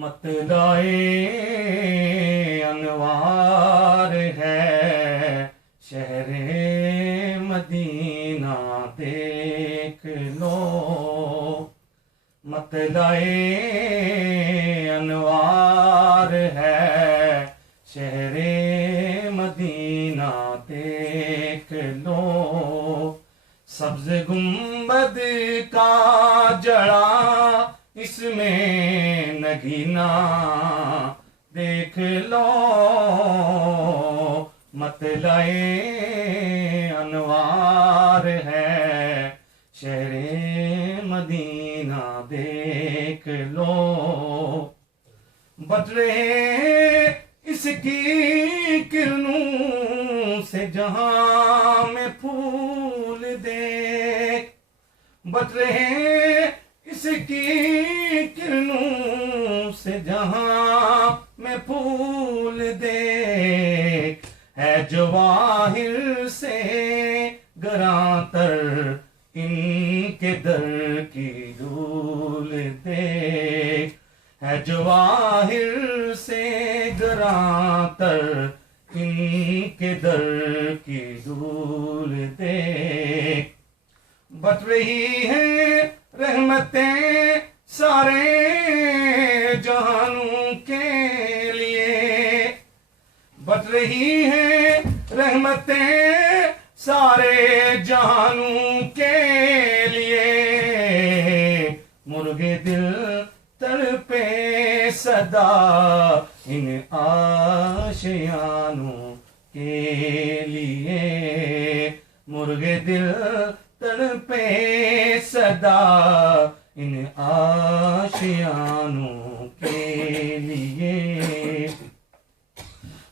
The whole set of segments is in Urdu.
مطلعِ انوار ہے شہر مدینہ دیکھ لو، مطلعِ انوار ہے شہر مدینہ دیکھ لو، سبز گنبد کا جڑا اس میں نگینا دیکھ لو، مطلعِ انوار ہے شہر مدینہ دیکھ لو، بٹ رہے اس کی کرنوں سے جہاں میں پھول دیکھ، بٹ رہے اس کی کرنوں سے جہاں میں پھول دیکھ، ہے جواہر سے گراں تر ان کے در کی دھول دیکھ، ہے جواہر سے گراں تر ان کے در کی دھول دیکھ، بٹ رہی ہے رحمتیں سارے جہانوں کے لیے، بٹ رہی ہے رحمتیں سارے جہانوں کے لیے، مرغے دل تڑپے صدا ان آشیانوں کے لیے، مرغے دل تڑپے صدا ان آشیانوں کے لیے،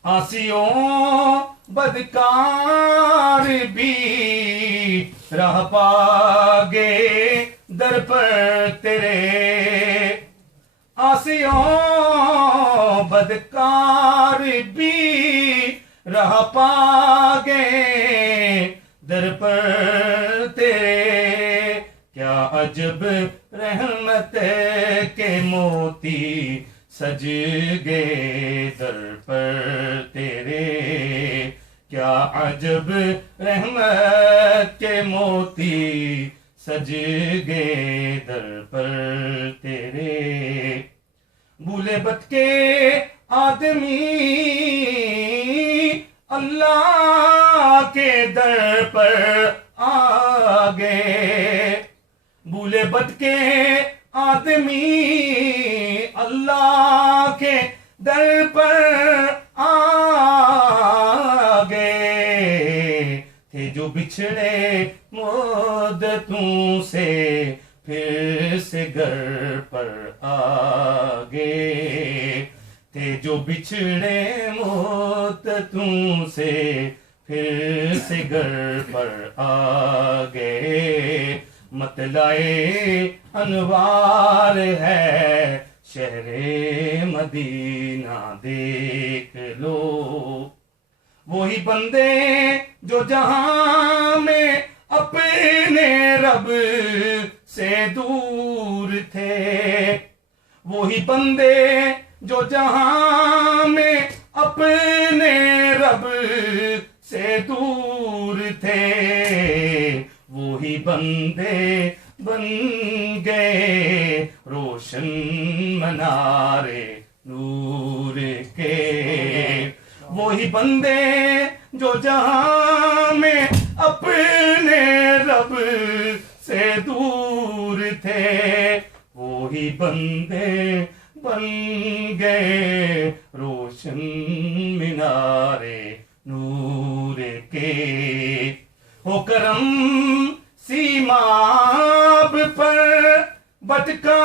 عاصیوں بدکار بھی راہ پاگے در پر تیرے، عاصیوں بدکار بھی راہ پاگے در پر تیرے، کیا عجب رحمت کے موتی سج گئے در پر تیرے، کیا عجب رحمت کے موتی سج گئے در پر تیرے، بھولے بھٹکے آدمی اللہ کے در پر آ گئے، بھولے بھٹکے آدمی اللہ کے در پر آ گئے، تھے جو بچھڑے مدتوں سے پھر سے گھر پر آ گئے، تھے جو بچھڑے مدتوں سے پھر سے گھر پر آ گئے، مطلعِ انوار ہے شہر مدینہ دیکھ لو، وہی بندے جو جہاں میں اپنے رب سے دور تھے، وہی بندے جو جہاں میں اپنے رب سے دور تھے، وہی بندے بن گئے روشن منارے نور کے، وہی بندے جو جہاں میں اپنے رب سے دور تھے، وہی بندے بن گئے روشن مینارے نور کے، ہو کرم سیماب پر بٹکا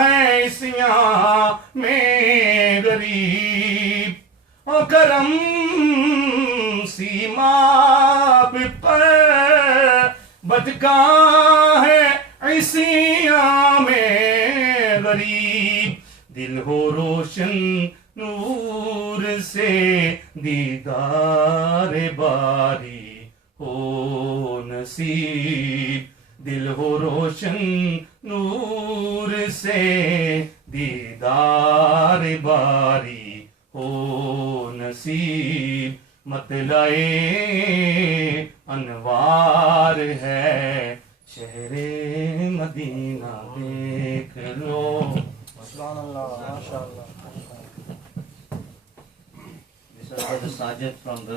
ہے اسیاں میں غریب، ہو کرم سیماب پر بٹکا ہے اسیاں میں غریب، دل ہو روشن نور سے دیدار باری ہو نصیب، دل ہو روشن نور سے دیدار باری ہو نصیب مطلعِ انوار ہے شہر مدینہ دیکھ لو. سبحان اللہ ماشاء اللہ. This was Brother Sajid from the